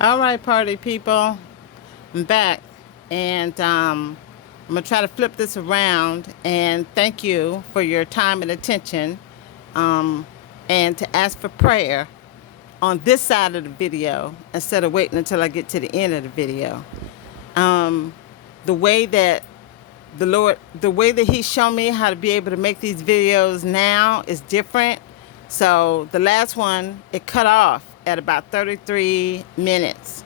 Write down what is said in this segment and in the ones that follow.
All right, party people, I'm back, and I'm gonna try to flip this around. And thank you for your time and attention, um, and to ask for prayer on this side of the video instead of waiting until I get to the end of the video. Um, the way that the way that He showed me how to be able to make these videos now is different. So the last one, it cut off at about 33 minutes.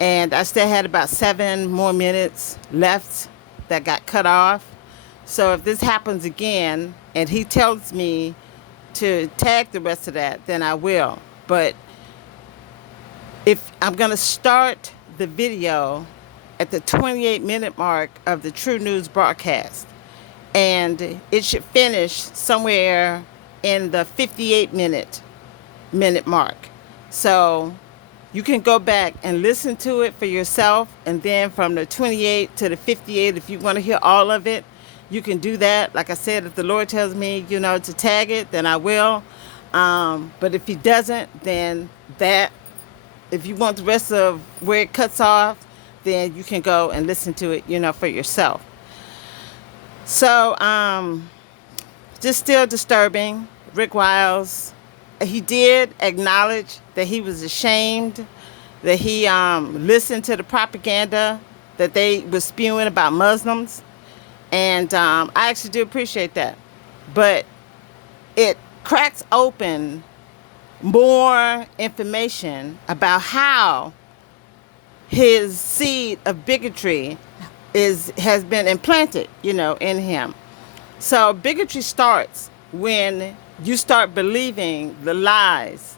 And I still had about 7 more minutes left that got cut off. So if this happens again and he tells me to tag the rest of that, then I will. But if I'm going to start the video at the 28-minute mark of the True News broadcast, and it should finish somewhere in the 58-minute mark. So you can go back and listen to it for yourself, and then from the 28 to the 58, if you want to hear all of it, you can do that. Like I said, if the Lord tells me, to tag it, then I will. But if He doesn't, then that. If you want the rest of where it cuts off, then you can go and listen to it, for yourself. So, just still disturbing. Rick Wiles, he did acknowledge that he was ashamed, that he listened to the propaganda that they were spewing about Muslims. And I actually do appreciate that. But it cracks open more information about how his seed of bigotry has been implanted, in him. So bigotry starts when you start believing the lies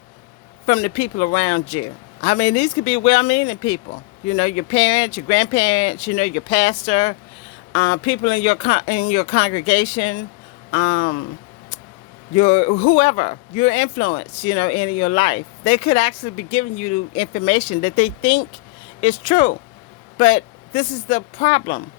from the people around you. I mean, these could be well-meaning people. Your parents, your grandparents, your pastor, people in your congregation, your whoever, your influence, in your life. They could actually be giving you information that they think is true. But this is the problem.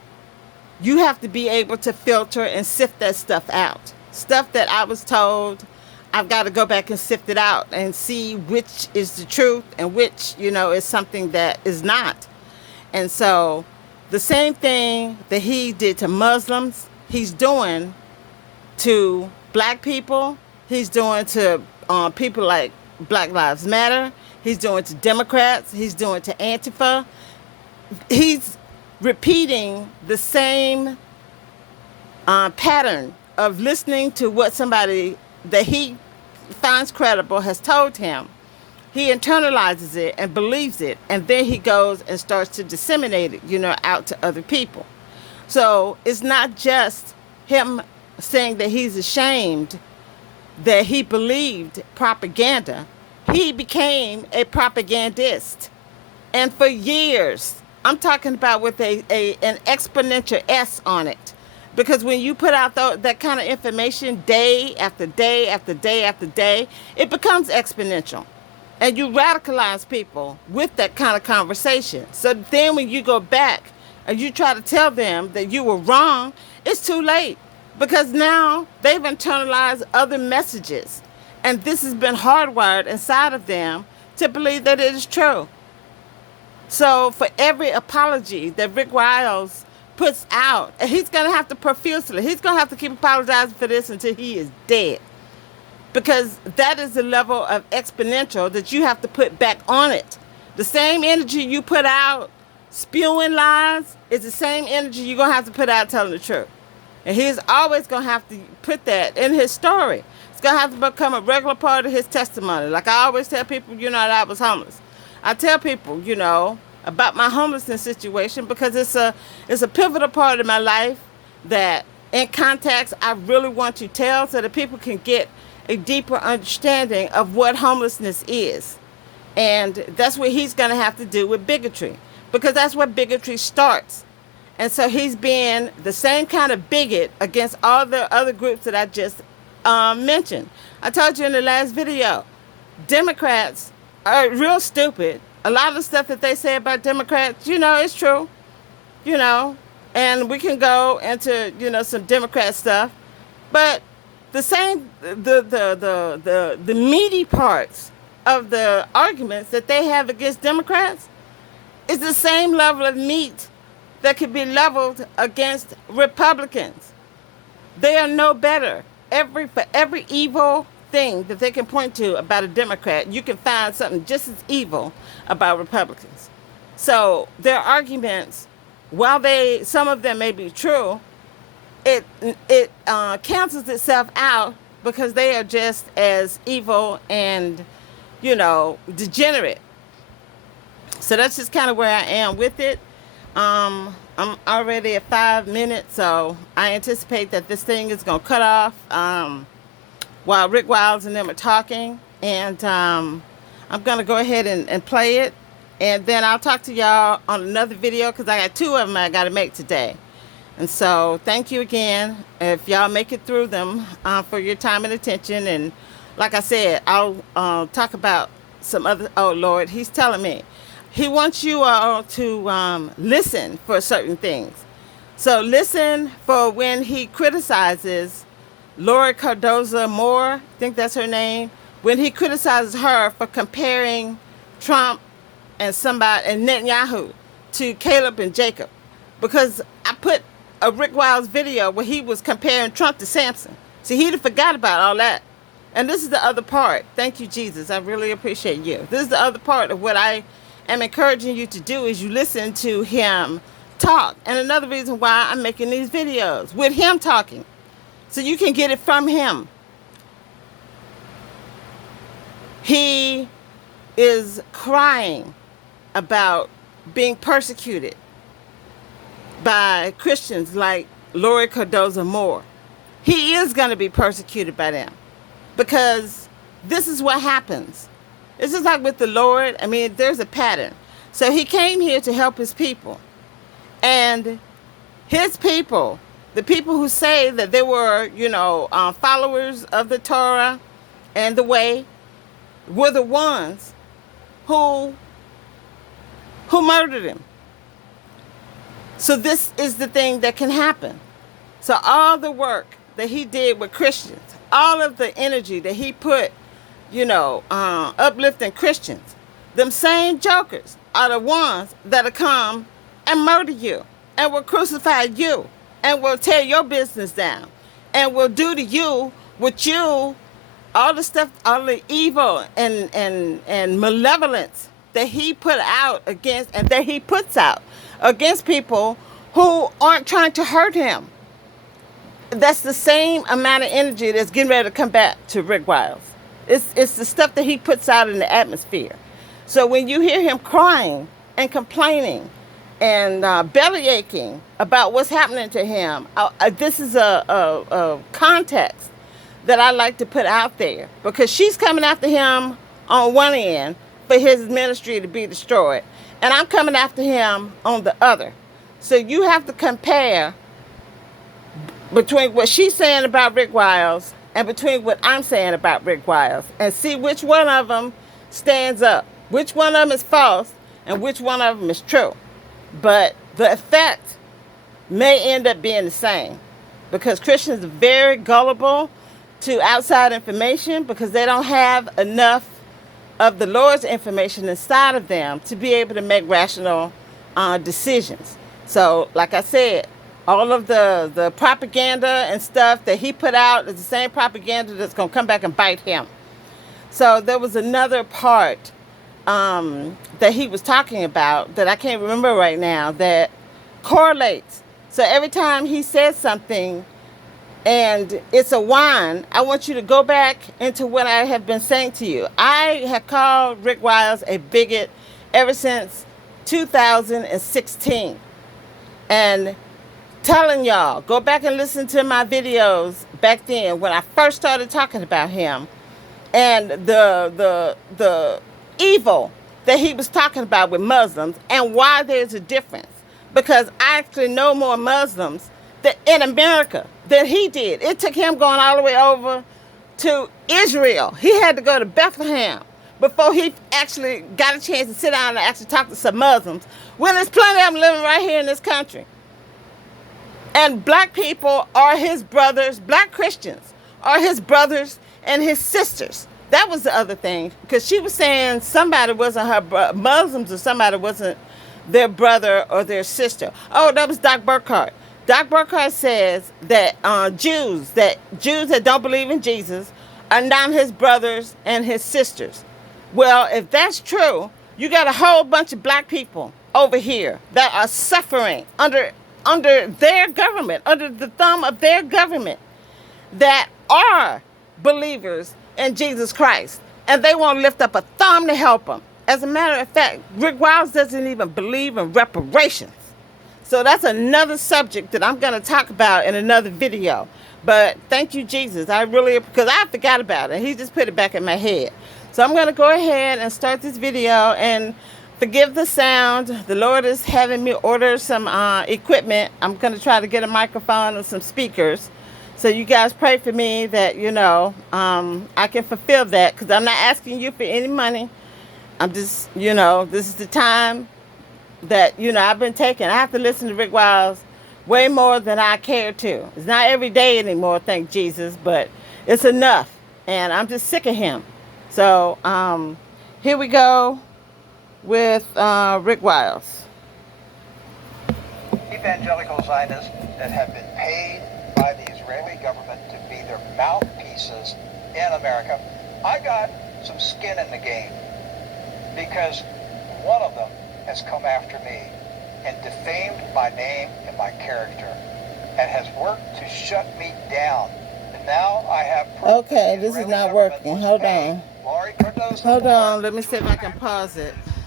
You have to be able to filter and sift that stuff out. Stuff that I was told, I've got to go back and sift it out and see which is the truth and which, is something that is not. And so the same thing that he did to Muslims, he's doing to black people. He's doing to people like Black Lives Matter. He's doing to Democrats. He's doing to Antifa. He's repeating the same pattern of listening to what somebody that he finds credible has told him. He internalizes it and believes it, and then he goes and starts to disseminate it, out to other people. So it's not just him saying that he's ashamed that he believed propaganda. He became a propagandist. And for years, I'm talking about with an exponential S on it. Because when you put out that kind of information day after day after day after day, it becomes exponential. And you radicalize people with that kind of conversation. So then when you go back and you try to tell them that you were wrong, it's too late. Because now they've internalized other messages. And this has been hardwired inside of them to believe that it is true. So for every apology that Rick Wiles puts out, and he's going to have to profusely, he's going to have to keep apologizing for this until he is dead. Because that is the level of exponential that you have to put back on it. The same energy you put out spewing lies is the same energy you're going to have to put out telling the truth. And he's always going to have to put that in his story. It's going to have to become a regular part of his testimony. Like I always tell people, that I was homeless. I tell people, about my homelessness situation because it's a pivotal part of my life that in context I really want to tell so that people can get a deeper understanding of what homelessness is. And that's what he's going to have to do with bigotry because that's where bigotry starts. And so he's being the same kind of bigot against all the other groups that I just mentioned. I told you in the last video, Democrats are real stupid. A lot of the stuff that they say about Democrats, it's true, and we can go into, some Democrat stuff. But the same, the meaty parts of the arguments that they have against Democrats is the same level of meat that could be leveled against Republicans. They are no better. For every evil thing that they can point to about a Democrat, you can find something just as evil about Republicans. So their arguments, while some of them may be true, it cancels itself out because they are just as evil and, degenerate. So that's just kind of where I am with it. I'm already at 5 minutes, so I anticipate that this thing is going to cut off while Rick Wiles and them are talking. And I'm going to go ahead and play it. And then I'll talk to y'all on another video because I got 2 of them I got to make today. And so thank you again. If y'all make it through them for your time and attention. And like I said, I'll talk about some other. Oh, Lord, he's telling me. He wants you all to listen for certain things. So listen for when he criticizes Lori Cardoza Moore, I think that's her name, when he criticizes her for comparing Trump and Netanyahu to Caleb and Jacob. Because I put a Rick Wiles video where he was comparing Trump to Samson. See, he'd have forgot about all that. And this is the other part. Thank you, Jesus. I really appreciate you. This is the other part of what I am encouraging you to do is you listen to him talk. And another reason why I'm making these videos with him talking, so you can get it from him. He is crying about being persecuted by Christians like Lori Cardoza Moore. He is going to be persecuted by them because this is what happens. It's just like with the Lord. I mean, there's a pattern. So he came here to help his people. And his people, the people who say that they were, followers of the Torah and the way, were the ones who murdered him. So this is the thing that can happen. So all the work that he did with Christians, all of the energy that he put, uplifting Christians, them same jokers are the ones that'll come and murder you and will crucify you and will tear your business down and will do to you what you, all the stuff, all the evil and malevolence that he put out against and that he puts out against people who aren't trying to hurt him. That's the same amount of energy that's getting ready to come back to Rick Wiles. It's the stuff that he puts out in the atmosphere. So when you hear him crying and complaining and belly aching about what's happening to him, this is a context that I like to put out there because she's coming after him on one end for his ministry to be destroyed, and I'm coming after him on the other. So you have to compare between what she's saying about Rick Wiles and between what I'm saying about Rick Wiles and see which one of them stands up, which one of them is false, and which one of them is true. But the effect may end up being the same because Christians are very gullible to outside information because they don't have enough of the Lord's information inside of them to be able to make rational decisions. So, like I said, all of the propaganda and stuff that he put out is the same propaganda that's going to come back and bite him. So there was another part that he was talking about that I can't remember right now that correlates. So every time he says something and it's a whine, I want you to go back into what I have been saying to you. I have called Rick Wiles a bigot ever since 2016. And telling y'all, go back and listen to my videos back then when I first started talking about him and the evil that he was talking about with Muslims and why there's a difference. Because I actually know more Muslims in America than he did. It took him going all the way over to Israel. He had to go to Bethlehem before he actually got a chance to sit down and actually talk to some Muslims when there's plenty of them living right here in this country. And black people are his brothers, black Christians are his brothers and his sisters. That was the other thing, because she was saying somebody wasn't Muslims, or somebody wasn't their brother or their sister. Oh, that was Doc Burkhart. Doc Burkhart says that Jews that don't believe in Jesus are not his brothers and his sisters. Well, if that's true, you got a whole bunch of black people over here that are suffering under their government, under the thumb of their government, that are believers in Jesus Christ, and they won't lift up a thumb to help them. As a matter of fact, Rick Wiles doesn't even believe in reparations. So that's another subject that I'm going to talk about in another video. But thank you, Jesus. I really, because I forgot about it. He just put it back in my head. So I'm going to go ahead and start this video, and forgive the sound. The Lord is having me order some equipment. I'm going to try to get a microphone and some speakers. So you guys pray for me that, I can fulfill that, because I'm not asking you for any money. I'm just, this is the time that, I've been taking. I have to listen to Rick Wiles way more than I care to. It's not every day anymore, thank Jesus, but it's enough. And I'm just sick of him. So here we go with Rick Wiles. Evangelical Zionists that have been paid by the Israeli government to be their mouthpieces in America. I got some skin in the game because one of them has come after me and defamed my name and my character and has worked to shut me down. And now I have okay, this is not working. Hold on. Hold on, let me see if I can pause it.